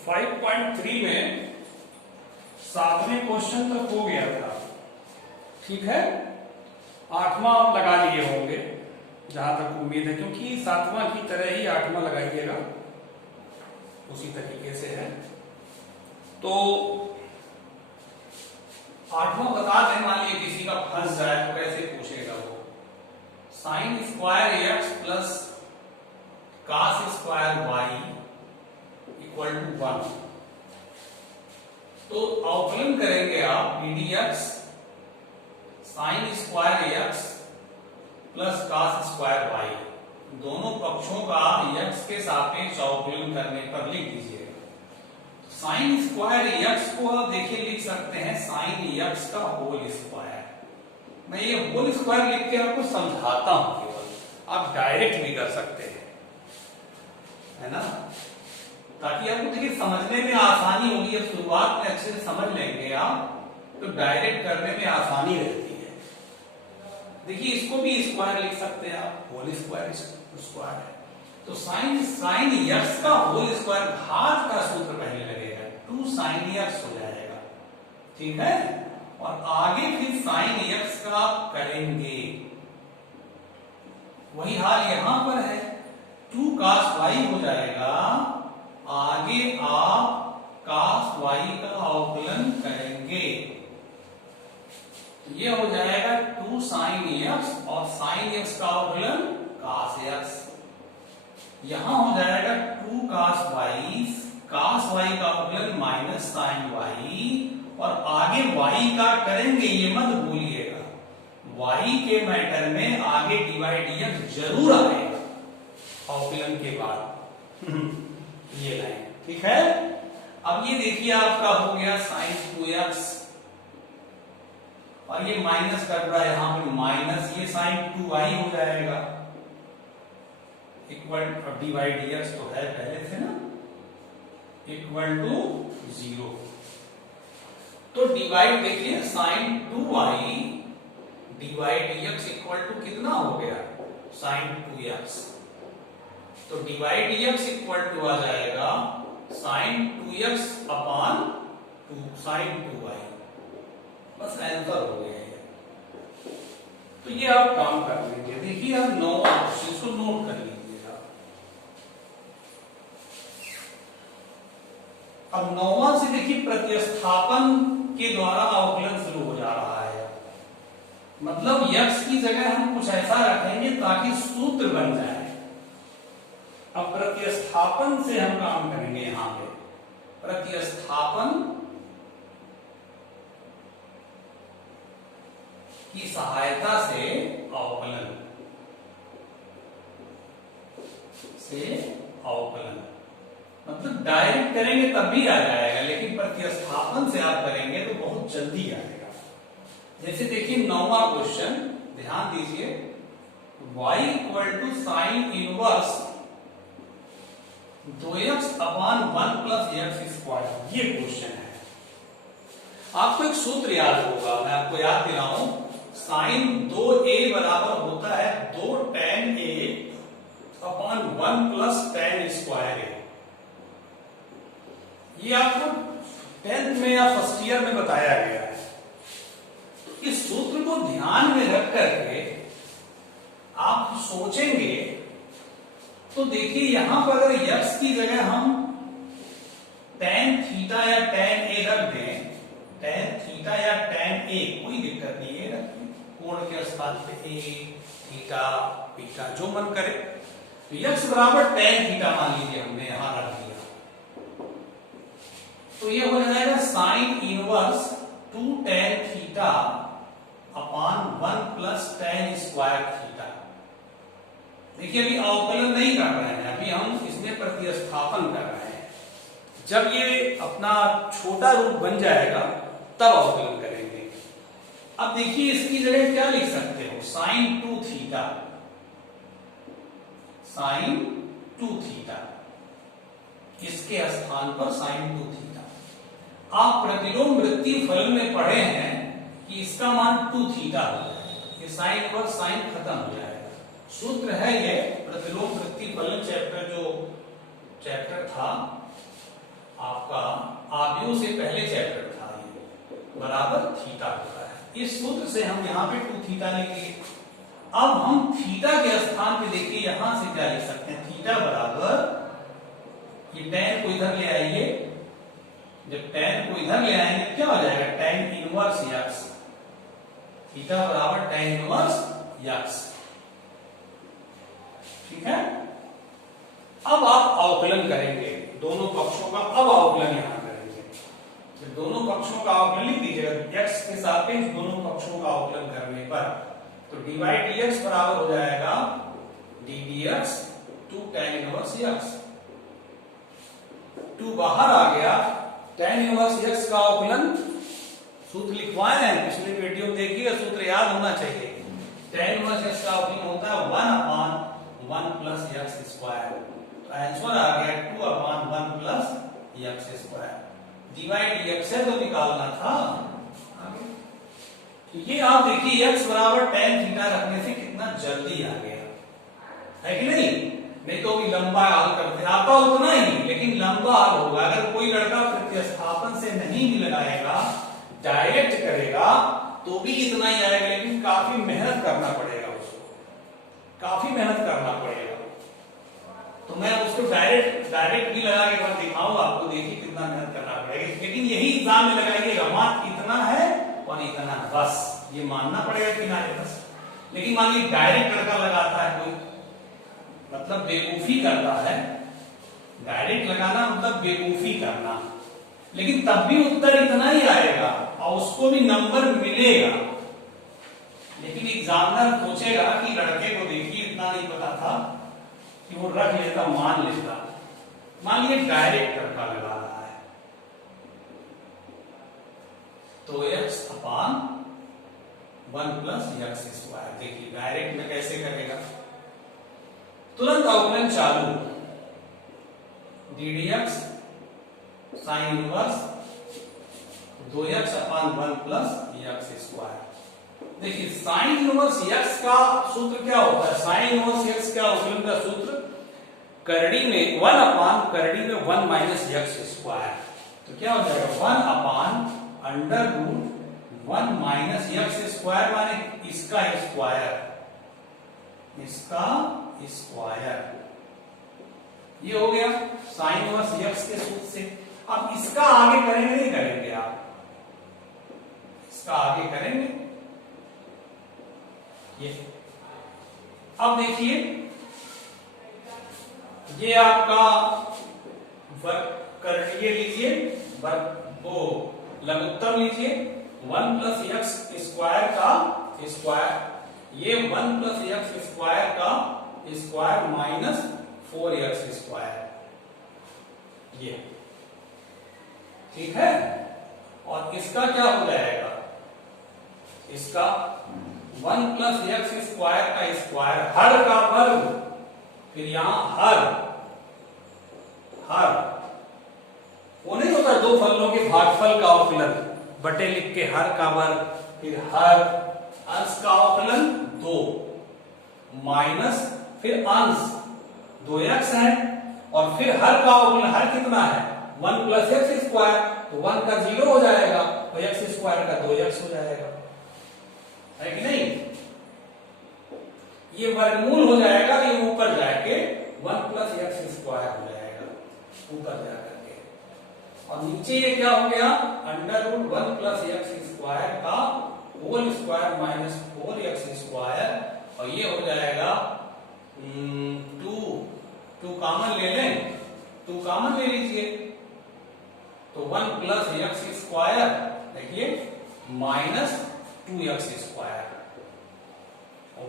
5.3 में 7वें क्वेश्चन तक हो गया था, ठीक है। 8वां आप लगा लिए होंगे जहां तक उम्मीद है, क्योंकि 7वां की तरह ही 8वां लगाइएगा, उसी तरीके से है। तो 8वां बता दें, मान लीजिए किसी का फंस जाए तो कैसे पूछेगा वो। Sine square x plus cos square y equal to 1। तो अवकलन करेंगे आप pdx sine square x plus cos square y, दोनों पक्षों का x के सापेक्ष अवकलन करने पर लिख दीजिएगा। साइन स्क्वायर एक्स को आप देखिए लिख सकते हैं साइन एक्स का होल स्क्वायर। मैं ये होल स्क्वायर लिख के आपको समझाता हूं, केवल आप डायरेक्ट भी कर सकते हैं, है ना, ताकि आपको देखिए समझने में आसानी होगी। अब शुरुआत में अच्छे से समझ लेंगे आप तो डायरेक्ट करने में आसानी रहती है। देखिए इसको भी स्क्वायर लिख सकते हैं आप, होल स्क्वायर स्क्वायर है तो साइन एक्स का होल स्क्वायर, घात का सूत्र पहले लगेगा, 2 साइन एक्स हो जाएगा, ठीक है। और आगे फिर साइन एक्स का करेंगे, वही हाल यहां पर है, 2 कास वाई हो जाएगा। आगे आप कास वाई का अवकलन करेंगे, ये हो जाएगा 2 साइन एक्स और साइन एक्स का अवकलन कास एक्स। यहां हो जाएगा 2 कास वाई का अवकलन माइनस साइन वाई, और आगे वाई का करेंगे, ये मत भूलिएगा, वाई के मैटर में आगे डिवाइड dx जरूर आएगा अवकलन के बाद ये लाइन, ठीक है। अब ये देखिए आपका हो गया साइन 2x, और ये माइनस कर रहा है यहां पे माइनस, ये साइन 2y हो जाएगा इक्वल डिवाइड dx तो है पहले से ना, इक्वल टू 0। तो डिवाइड देखिए sine 2y divide dx equal to कितना हो गया, साइन 2x। तो डिवाइड dx इक्वल टू आ जाएगा साइन 2x अपान 2 साइन 2y, बस आंसर हो गया है। तो ये आप काम कर लेंगे। देखिए अब 9वां क्वेश्चन, इसको नोट कर लीजिएगा। अब 9वां से देखिए प्रतिस्थापन के द्वारा अवकलन शुरू हो जा रहा है। मतलब x की जगह हम कुछ ऐसा रखेंगे ताकि सूत्र बन जाए। अब प्रतिस्थापन से हम काम करेंगे, यहां पे प्रतिस्थापन की सहायता से अवकलन मतलब डायरेक्ट करेंगे तब भी आ जाएगा, लेकिन प्रतिस्थापन से आप करेंगे तो बहुत जल्दी आएगा। जैसे देखिए 9वां क्वेश्चन, ध्यान दीजिए, y equal to sine inverse 2x upon 1 plus x square, ये क्वेश्चन है। आपको एक सूत्र याद होगा, मैं आपको याद दिलाऊं, साइन 2a बराबर होता है 2 tan a upon 1 plus tan square a। ये आपको 10th में या फर्स्ट ईयर में बताया गया है। तो इस सूत्र को ध्यान में रख करके आप सोचेंगे तो देखिए यहां पर अगर x की जगह हम tan थीटा या tan a रख दें, tan थीटा या tan a, कोई दिक्कत नहीं है, रखिए कोण के स्थान पे a थीटा बीटा जो मन करे। तो x बराबर tan थीटा मान लीजिए हमने यहां रख दिया, तो ये हो जाएगा sine inverse 2 tan theta upon 1 plus tan square theta. देखिए अभी अवकलन नहीं कर रहे हैं, अभी हम इसमें प्रतिस्थापन कर रहे हैं। जब ये अपना छोटा रूप बन जाएगा तब अवकलन करेंगे। अब देखिए इसकी जगह क्या लिख सकते हो, साइन 2 थीटा, साइन 2 थीटा, इसके स्थान पर साइन 2 थीटा। आप प्रतिलोम वृत्ति फलन में पढ़े हैं कि इसका मान 2 थीटा हो जाएगा, ये साइन पर साइन खत्म हो जाएगा। सूत्र है ये प्रतिलोम वृत्ति फलन चैप्टर, जो चैप्टर था आप 2 से पहले चैप्टर था, ये बराबर थीटा होता है। इस सूत्र से हम यहाँ पे 2 थीटा लेंगे। अब हम थीटा के स्थान पे देखिए यहां से क्या लिख सकते हैं, थीटा बराबर, ये tan को इधर ले आइए, जब tan को इधर ले आएंगे क्या हो जाएगा, tan इनवर्स x, थीटा बराबर tan इनवर्स x, ठीक है। अब आप अवकलन करेंगे दोनों पक्षों का, अब अवकलन यहां करेंगे, जब दोनों पक्षों का अवकलन लिख दीजिएगा, x के सापेक्ष दोनों पक्षों का अवकलन करने पर तो dy dx बराबर हो जाएगा d dx 2 tan inverse x, 2 बाहर आ गया, tan इनवर्स x का अवकलन सूत्र लिखवाए हैं, पिछले वीडियो में देखिएगा, सूत्र याद होना चाहिए। tan इनवर्स x का अवकलन होता है 1/1 प्लस x स्क्वायर, तो आंसर आ गया 2/1 plus x square, dy dx है तो निकालना था आगे। तो ये आप देखिए x बराबर tan थीटा रखने से कितना जल्दी आ गया, है कि नहीं तो भी लंबा हल करते, आता उतना ही लेकिन लंबा हल होगा। अगर कोई लड़का प्रतिस्थापन से नहीं भी लगाएगा, डायरेक्ट करेगा तो भी इतना ही आएगा, लेकिन काफी मेहनत करना पड़ेगा उसको, काफी मेहनत करना पड़ेगा। तो मैं उसको डायरेक्ट भी लगा के बार दिखाऊंगा आपको, देखिए कितना मेहनत करना पड़ेगा। लेकिन यही एग्जाम में लगाइएगा, मात्र इतना है और इतना, बस ये मानना पड़ेगा कि ना बस। लेकिन मान लीजिए डायरेक्ट लड़का लगाता है कोई, मतलब बेवकूफी करता है, डायरेक्ट लगाना मतलब बेवकूफी करना, लेकिन तब भी उत्तर इतना ही आएगा और उसको भी नंबर मिलेगा। लेकिन एग्जामिनर सोचेगा कि लड़के को देखिए इतना नहीं पता था कि वो रख लेता, मान लेता। मान लीजिए डायरेक्ट लड़का लगा रहा है तो x/1 प्लस x स्क्वायर, देखिए डायरेक्ट में कैसे करेगा, तुरंत अवकलन चालू, d dx sine inverse 2x/1 plus x square. देखिए साइन इनवर्स x का सूत्र क्या होता है, साइन इनवर्स x का अवकलन का सूत्र करड़ी में 1 माइनस x स्क्वायर, तो क्या हो जाएगा 1/√1 माइनस x स्क्वायर, माने इसका स्क्वायर, इसका स्क्वायर, ये हो गया साइन इनवर्स x के सूत्र से। अब इसका आगे करेंगे नहीं करेंगे आप, इसका आगे करेंगे ये। अब देखिए ये आपका वर्ग लीजिए, वो लघुत्तम लीजिए, 1 प्लस एक्स स्क्वायर का स्क्वायर, ये 1 प्लस एक्स स्क्वायर का स्क्वायर माइनस 4x स्क्वायर, ये ठीक है। और इसका क्या हो जाएगा, इसका 1 प्लस एक्स स्क्वायर का स्क्वायर, हर का वर्ग, फिर यहां हर वो नहीं होता दो फलों के भागफल का अवकलन, बटे लिख के हर का वर्ग, फिर हर अंश का अवकलन 2 माइनस फिर अंश 2x है, और फिर हर का अवकलन, हर कितना है 1 प्लस एक्स स्क्वायर, तो 1 का 0 हो जाएगा और x स्क्वायर का 2x हो जाएगा, है कि नहीं। ये वर्गमूल हो जाएगा, ये ऊपर जाके 1 प्लस एक्स स्क्वायर हो जाएगा ऊपर जाकर के, और नीचे ये क्या हो गया √1 प्लस एक्स स्क्वायर का whole square minus 4x square, और ये हो जाएगा 2 कॉमन ले लें, 2 कॉमन ले लीजिए, तो 1 प्लस एक्स स्क्वायर देखिए minus 2x square,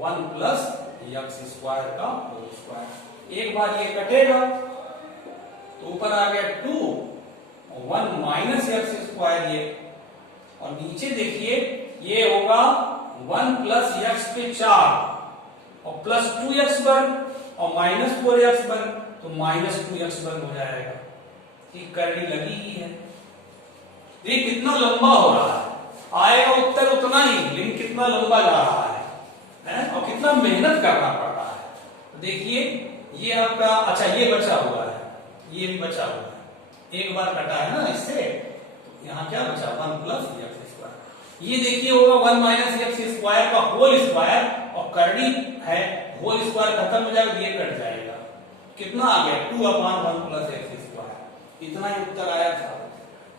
1 plus x square का होल स्क्वायर। एक बार ये कटेगा तो ऊपर आ गया 2 और 1 माइनस एक्स स्क्वायर ये, और नीचे देखिए ये होगा 1 प्लस एक्स पे 4 और प्लस 2x वर्ग और माइनस 4x वर्ग, तो माइनस 2x वर्ग हो जाएगा। ठीक करनी लगी ही है, देखिए कितना लंबा हो रहा है, आएगा उत्तर उतना ही, लेकिन कितना लंबा जा रहा है और कितना मेहनत करना पड़ रहा है। तो देखिए ये आपका, अच्छा ये बचा हुआ है, ये भी बचा हुआ है, एक बार कटा है ना इससे, यहाँ क्या बचा 1 प्लस एक्स स्क्वायर। ये देखिए होगा 1 माइनस एक्स स्क्वायर का होल स्क्वायर, और करनी है होल स्क्वायर खत्म हो जाएगा, ये कट जाएगा, कितना आ गया 2/1 प्लस एक्स स्क्वायर। इतना ही उत्तर आया था।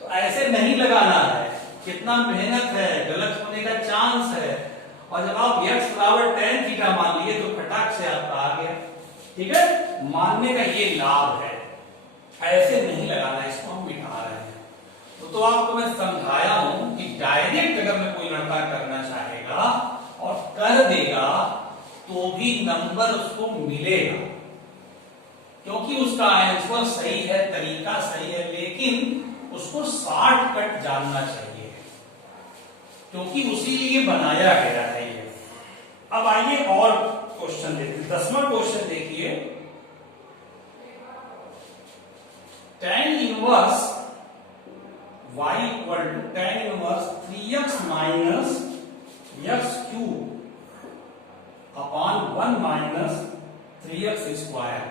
तो ऐसे नहीं लगाना है, कितना मेहनत है, गलत होने का चांस है। और जब आप x बराबर tan थीटा मान लिए तो फटाक से आपका आ गया। ठीक है, मानने का ये लाभ है, ऐसे नहीं लगाना, इसको हम मिटा रहे हैं। तो आपको मैं समझाया हूं कि डायरेक्ट अगर में कोई लड़का करना चाहेगा और कर देगा तो भी नंबर उसको मिलेगा, क्योंकि उसका आंसर सही है, तरीका सही है, लेकिन उसको शॉर्टकट जानना चाहिए, क्योंकि उसी लिए बनाया गया है ये। अब आइए और क्वेश्चन देखिए, 10वां क्वेश्चन देखिए। tan inverse y equal to tan inverse 3x minus x cube upon 1 minus 3x square.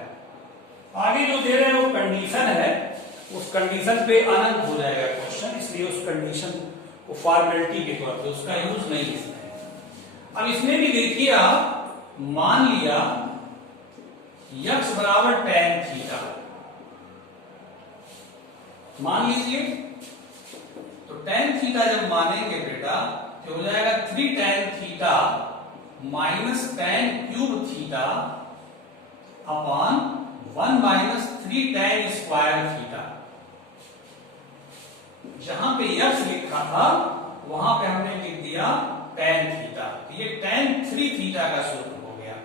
आगे जो दे रहे हैं वो कंडीशन है, उस कंडीशन पे अनंत हो जाएगा क्वेश्चन, इसलिए उस कंडीशन को फॉर्मेलिटी के तौर पे उसका यूज नहीं इसमें। अब इसमें भी देखिए आप मान लिया x बराबर tan थीटा, मान लीजिए, तो tan थीटा जब मानेंगे बेटा तो हो जाएगा 3 tan theta minus tan cube theta upon 1 minus 3 tan square theta. जहां पे x लिखा था वहां पे हमने लिख दिया tan थीटा, तो ये tan 3 थीटा का सूत्र हो गया।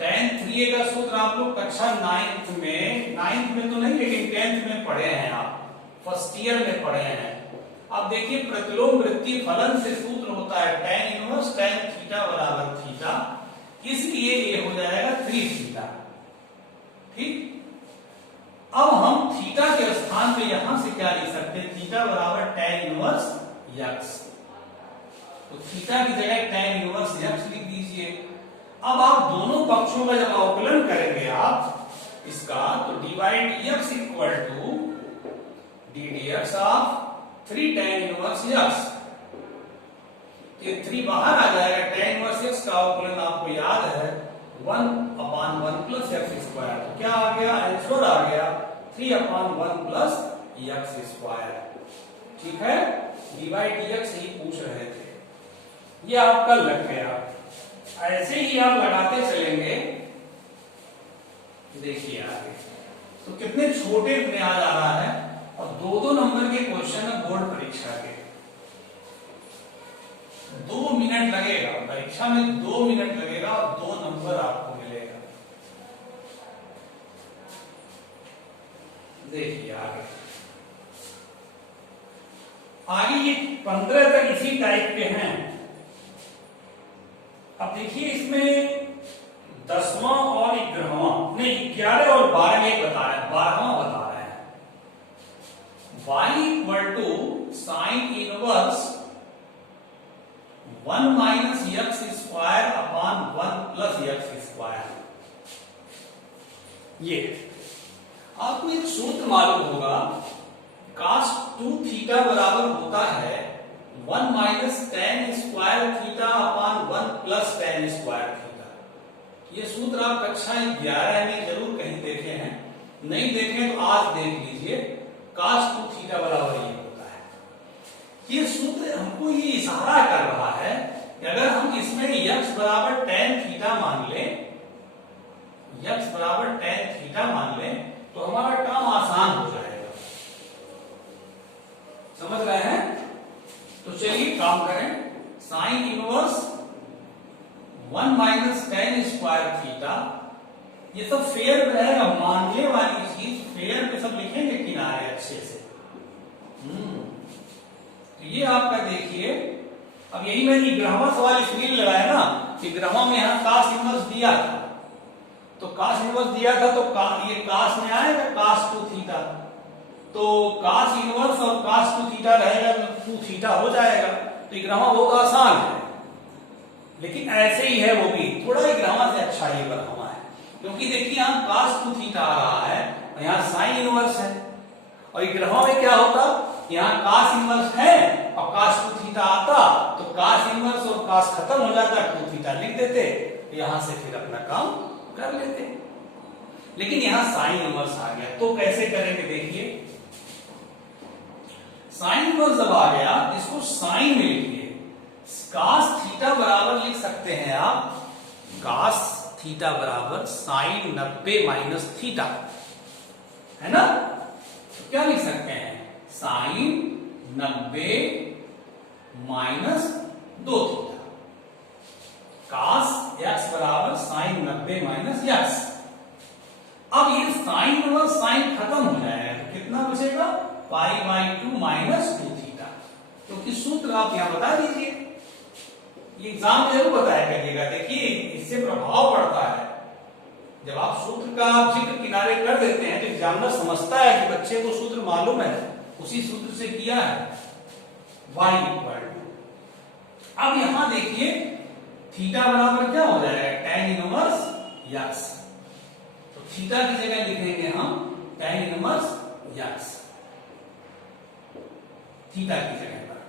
tan 3a का सूत्र आप लोग कक्षा 9th में तो नहीं, लेकिन 10th में पढ़े हैं, आप फर्स्ट ईयर में पढ़े हैं। अब देखिए प्रतिलोम वृत्तीय फलन से सूत्र होता है tan इनवर्स tan थीटा बराबर थीटा, इसलिए ये हो जाएगा 3 थीटा। ठीक, अब हम थीटा के स्थान पे यहां से क्या लिख सकते हैं, थीटा बराबर tan इनवर्स x, तो थीटा की जगह tan इनवर्स x लिख दीजिए। अब आप दोनों पक्षों का जब अवकलन करेंगे आप इसका, तो divide x equal to d d x of 3 tan inverse x, ये 3 बाहर आ जाएगा, tan इनवर्स x का अवकलन आपको याद है 1/1 प्लस एक्स स्क्वायर, तो क्या आ गया, आंसर आ गया 3/1 प्लस एक्स स्क्वायर। ठीक है, डिवाइड dx ही पूछ रहे थे, ये आपका लग गया। ऐसे ही आप लगाते चलेंगे, देखिए आगे तो कितने छोटे में आ जा रहा है, और 2-2 नंबर के क्वेश्चन है बोर्ड परीक्षा के। 2 मिनट लगेगा परीक्षा में, 2 मिनट लगेगा और 2 नंबर आपको मिलेगा। देखिए आगे ये 15 तक इसी टाइप के हैं। अब देखिए इसमें 10वां और 11वां नहीं, 11 और 12 एक बता रहे हैं, 12वां बता रहे हैं। y equal to sine inverse 1 minus x square upon 1 plus x square. ये आपको एक सूत्र मालूम होगा, cos 2 थीटा बराबर होता है 1 minus tan square theta upon 1 plus tan square theta. ये सूत्र आप कक्षा 11 में जरूर कहीं देखे हैं, नहीं देखे तो आज देख लीजिए। cos 2 थीटा बराबर ये होता है। ये सूत्र हमको ये इशारा कर रहा है कि अगर हम इसमें x बराबर tan थीटा मान लें, x बराबर tan थीटा मान लें, तो हमारा काम आसान हो जाएगा। समझ रहे हैं? तो चलिए काम करें, sign inverse 1 minus tan square theta, ये सब फेयर में रहेगा, मानने वाली चीज फेयर पे सब लिखेंगे किनारे अच्छे से। तो ये आपका देखिए, अब यही मैंने 11वां सवाल इसलिए लगाया ना कि 11वां में यहां cos इनवर्स दिया था, तो cos इनवर्स दिया था तो ये cos में आएगा cos 2 थीटा, तो cos इनवर्स और cos 2 थीटा रहेगा तो 2 थीटा हो जाएगा। तो 11वां बहुत आसान है, लेकिन ऐसे ही है वो भी, थोड़ा 11वां से अच्छा ये 12वां है, क्योंकि देखिए यहां cos 2 थीटा आ रहा है और यहां साइन इनवर्स है, और ग्रहों में क्या होता, यहाँ कास इनवर्स है और कास 2 थीटा आता तो कास इनवर्स और कास खत्म हो जाता, 2 थीटा लिख देते, यहां से फिर अपना काम कर लेते। लेकिन यहां साइन इनवर्स आ गया तो कैसे करेंगे, देखिए साइन इनवर्स जब आ गया इसको साइन में लिखिए, कास थीटा बराबर लिख सकते हैं आप, कास थीटा बराबर साइन 90 माइनस थीटा, है ना। तो क्या लिख सकते हैं, साइन 90 माइनस 2 थीटा, कास एक्स बराबर साइन 90 माइनस एक्स। अब ये साइन और साइन खत्म हो जाएगा, कितना बचेगा, पाई बाई 2 माइनस 2 थीटा। क्योंकि सूत्र आप यहां बता दीजिए, ये एग्जाम में जरूर बताया करिएगा, देखिए इससे प्रभाव पड़ता है। जब आप सूत्र का जिक्र किनारे कर देते हैं तो एग्जामिनर समझता है कि बच्चे को सूत्र मालूम है, उसी सूत्र से किया है, y इक्वल टू। अब यहां देखिए थीटा बराबर क्या हो जाएगा, tan इनवर्स x, तो थीटा की जगह लिखेंगे हम tan इनवर्स x, थीटा की जगह पर।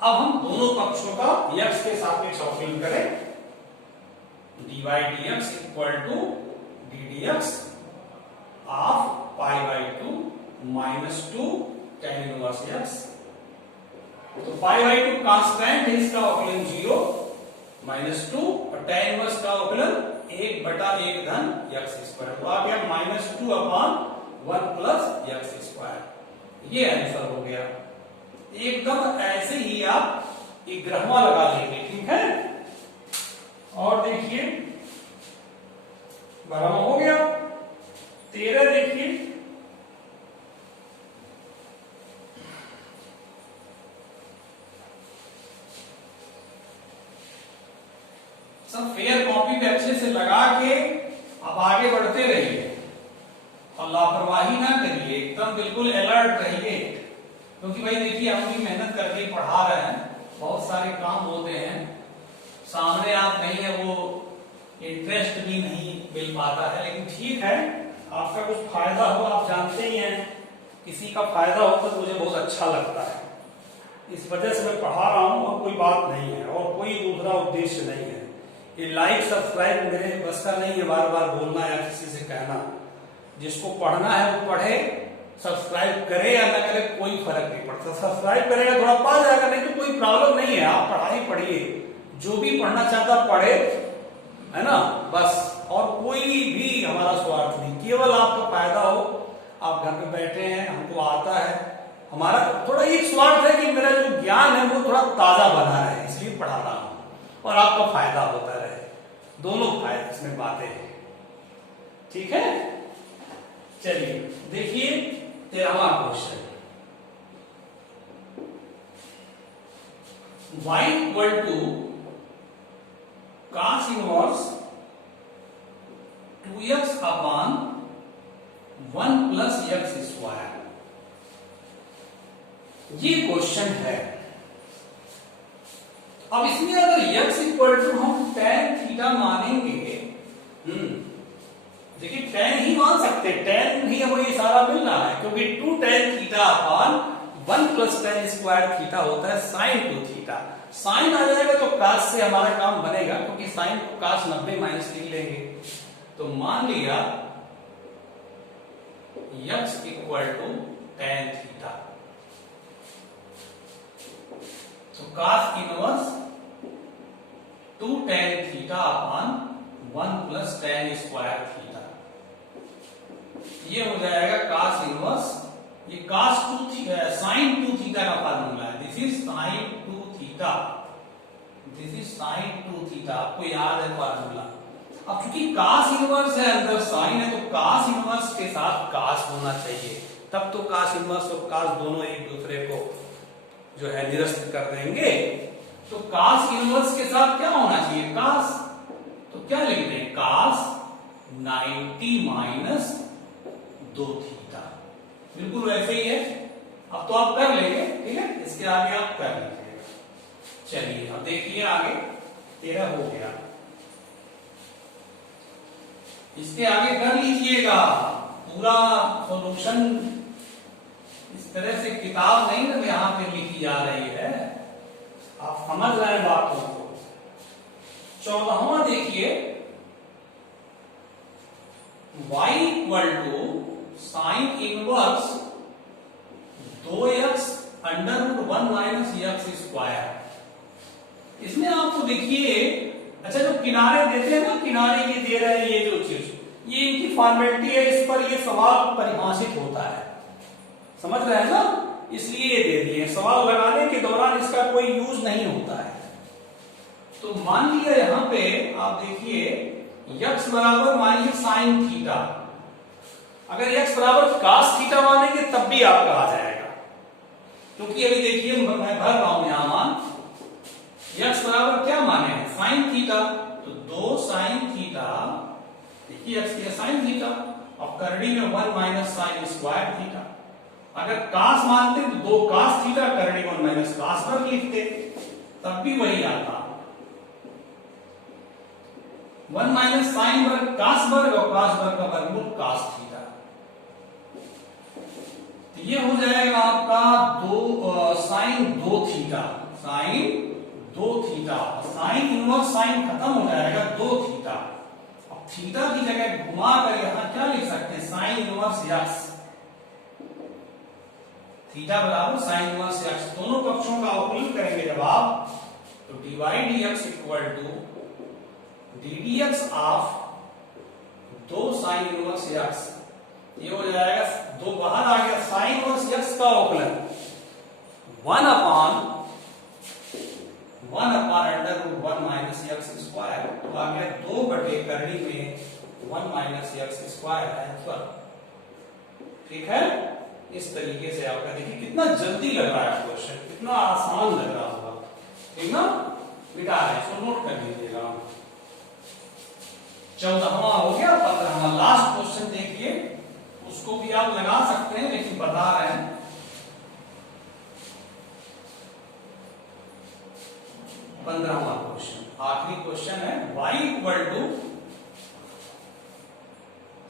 अब हम दोनों पक्षों का x के सापेक्ष अवकलन करें, dy dx equal to d dx of pi by 2 minus 2 tan inverse x। तो पाई बाई 2 कांस्टेंट है, इसका अवकलन 0 माइनस 2 और tan इनवर्स का अवकलन 1/1 धन x स्क्वायर, तो आ गया minus 2 upon 1 plus x square. ये आंसर हो गया। एकदम ऐसे ही आप एक ग्रहवा लगा लेंगे, ठीक है। और देखिए 12 हो गया, 13 देखिए, सब फेयर कॉपी पे अच्छे से लगा के आप आगे बढ़ते रहिए और लापरवाही ना करिए, एकदम बिल्कुल अलर्ट रहिए। क्योंकि भाई देखिए हम भी मेहनत करके पढ़ा रहे हैं, बहुत सारे काम होते हैं, सामने आप नहीं है वो इंटरेस्ट भी नहीं मिल पाता है, लेकिन ठीक है आपका कुछ फायदा हो, आप जानते ही हैं किसी का फायदा हो तो मुझे बहुत अच्छा लगता है, इस वजह से मैं पढ़ा रहा हूं, और कोई बात नहीं है और कोई दूसरा उद्देश्य नहीं है। ये लाइक सब्सक्राइब मेरे बस का नहीं है बार बार बोलना या किसी से कहना, जिसको पढ़ना है वो पढ़े, सब्सक्राइब करे या ना करे कोई फर्क नहीं पड़ता, सब्सक्राइब करेगा थोड़ा पा जाएगा, नहीं तो कोई प्रॉब्लम नहीं है, आप पढ़ाई पढ़िए, जो भी पढ़ना चाहता पढ़े, है ना, बस। और कोई भी हमारा स्वार्थ नहीं, केवल आपका फायदा हो, आप घर पे बैठे हैं, हमको आता है, हमारा थोड़ा ये स्वार्थ है कि मेरा जो ज्ञान है वो थोड़ा ताजा बना रहे, इसलिए पढ़ा रहा हूं और आपका फायदा होता रहे, दोनों फायदे इसमें बातें हैं, ठीक है। चलिए देखिए 13वां question, y equal to cos inverse 2x upon 1 plus x square, ये क्वेश्चन है। अब इसमें अगर x इक्वल टू हम tan थीटा मानेंगे, देखिए tan ही मान सकते, tan ही हमको ये सारा मिल रहा है, क्योंकि 2 tan theta upon 1 plus tan square theta होता है sin 2 थीटा। साइन आ जाएगा तो cos से हमारा काम बनेगा, क्योंकि साइन को cos 90 माइनस लिख लेंगे। तो मान लिया x equal to tan theta, तो cos inverse 2 tan theta upon 1 plus tan square theta, ये हो जाएगा cos इनवर्स, ये cos 2 थीटा sin 2 थीटा का फार्मूला है, this is sin 2 theta, this is sin 2 theta, आपको याद है फार्मूला। अब क्योंकि cos इनवर्स है अंदर sin है, तो cos इनवर्स के साथ cos होना चाहिए, तब तो cos इनवर्स और cos दोनों एक दूसरे को जो है निरस्त कर देंगे। तो cos इनवर्स के साथ क्या होना चाहिए, cos, तो क्या लिख रहे हैं, cos 90 माइनस 2 थीटा, बिल्कुल वैसे ही है। अब तो आप कर लेंगे, ठीक है, इसके आगे आप कर लीजिएगा। चलिए अब देखिए आगे 13 हो गया, इसके आगे कर लीजिएगा, पूरा सॉल्यूशन इस तरह से किताब नहीं ना यहाँ पे लिखी जा रही है, आप समझ रहे हैं बातों को। 14वां देखिए, y equal to sine inverse 2x under root 1 minus x square. इसमें आपको देखिए, अच्छा जो किनारे देते हैं ना, किनारे ये दे रहे हैं, ये जो चीज, ये इनकी फॉर्मेलिटी है, इस पर ये सवाल परिभाषित होता है, समझ रहे हैं ना, इसलिए ये दे दिए। सवाल लगाने के दौरान इसका कोई यूज नहीं होता है। तो मान लिया यहां पे आप देखिए x बराबर मानिए साइन थीटा, अगर x बराबर cos थीटा मानेंगे तब भी आपका आ जाएगा, क्योंकि अभी देखिए मैं भर रहा हूं यहां मान, x बराबर क्या माने हैं साइन थीटा, तो 2 साइन थीटा, देखिए x के साइन थीटा, और करड़ी में 1 माइनस साइन स्क्वायर थीटा। अगर cos मानते तो 2 cos थीटा, करड़ी 1 माइनस cos वर्ग लिखते, तब भी वही आता, 1 माइनस साइन वर्ग cos वर्ग और cos वर्ग का वर्गमूल cos थीटा। तो ये हो जाएगा आपका 2 sine 2 theta, sine 2 theta, sine inverse sine खत्म हो जाएगा 2 थीटा। अब थीटा की जगह घुमा कर यहां क्या लिख सकते हैं, साइन इनवर्स x, थीटा बराबर साइन इनवर्स x। दोनों पक्षों का अवकलन करेंगे जब आप, तो dy dx equal to d d x of 2 sine inverse x, ये हो जाएगा 2 बाहर आ गया, साइन इनवर्स एक्स का अवकलन 1 upon under root 1 minus x square, तो आ गया 2 बटे करड़ी में 1 माइनस एक्स स्क्वायर आंसर। ठीक है, इस तरीके से आपका देखिए कितना जल्दी लग रहा है क्वेश्चन, कितना आसान लग रहा होगा, ठीक ना बेटा, इसको नोट कर लीजिएगा। 14वां हो गया, 15वां लास्ट क्वेश्चन देखिए, उसको भी आप लगा सकते हैं लेकिन बता रहे हैं। 15वां क्वेश्चन आखिरी क्वेश्चन है, y equal to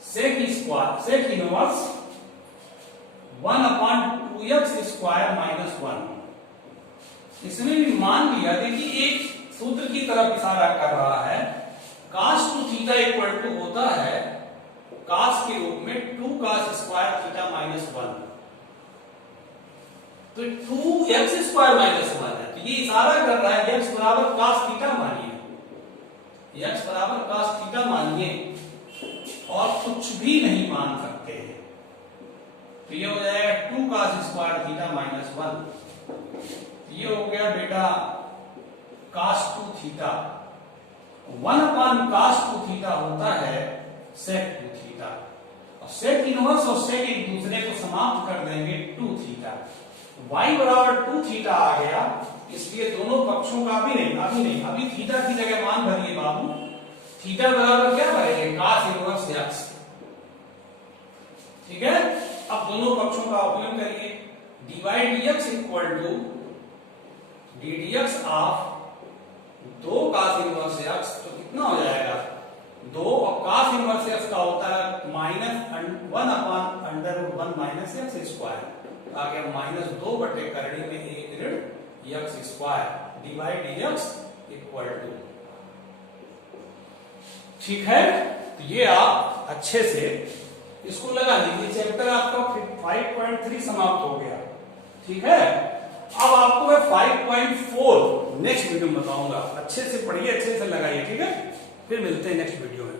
sec square, sec inverse 1 upon 2x square minus 1। इसमें भी मान लिया, देखिए एक सूत्र की तरफ इशारा कर रहा है, cos 2 थीटा इक्वल टू होता है cos के रूप में 2 cos स्क्वायर थीटा माइनस 1, तो 2x स्क्वायर माइनस 1 है, तो ये इशारा कर रहा है x बराबर cos थीटा मानिए, x बराबर cos थीटा मानिए और कुछ भी नहीं मान सकते हैं, तो ये हो जाएगा 2 cos स्क्वायर थीटा माइनस 1। ये हो गया बेटा cos 2 थीटा, 1 अपान cos 2 थीटा होता है sec 2 थीटा, और sec इनवर्स और sec एक दूसरे को समाप्त कर देंगे 2 थीटा। y बराबर 2 थीटा आ गया, इसलिए दोनों पक्षों का अभी थीटा की जगह मान भरिए बाबू, थीटा बराबर क्या भरेंगे cos इनवर्स x। ठीक है, अब दोनों पक्षों का अवकलन करिए, dy dx equal to d d x of 2 cos inverse x, तो कितना हो जाएगा 2, और cos इनवर्स x का होता है minus 1 upon under root 1 minus x square, आ गया माइनस 2 बटे करड़ी में 1 ऋण x square, d by d x equal to. ठीक है, तो ये आप अच्छे से इसको लगा लीजिए, चैप्टर आपका 5.3 समाप्त हो गया। ठीक है, अब आपको मैं 5.4 नेक्स्ट वीडियो में बताऊंगा, अच्छे से पढ़िए, अच्छे से लगाइए। ठीक है, फिर मिलते हैं नेक्स्ट वीडियो में।